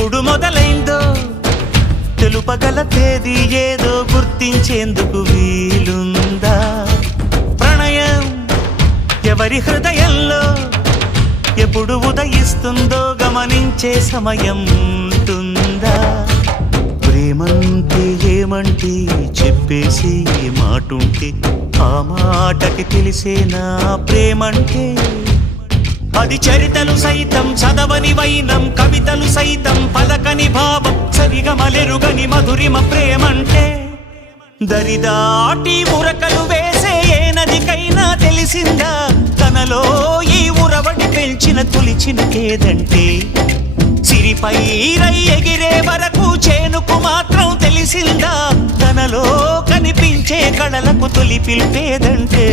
ఎప్పుడు మొదలైందో తెలుపగల తేదీ ఏదో గుర్తించేందుకు వీలుందా? ప్రణయం ఎవరి హృదయంలో ఎప్పుడు ఉదయిస్తుందో గమనించే సమయం ఉంటుందా? ప్రేమంటే ఏమంటే చెప్పేసి మాటుంటే ఆ మాటకి తెలిసేనా ప్రేమంటే? అది చరితలు సైతం చదవని వైనం, కవితలు సైతం పలకని భావం, సరిగమలెరుగని మధురిమ ప్రేమంటే. దరిదాటి ఉరకలు వేసే ఏ నదికైనా తెలిసిందా తనలో ఈ ఉరవడి పెంచిన తొలిచిన కేదంటే? సిరిపై రై ఎగిరే వరకు చేనుకు మాత్రం తెలిసిందా తనలో కనిపించే కళలకు తొలి పిలిపేదంటే?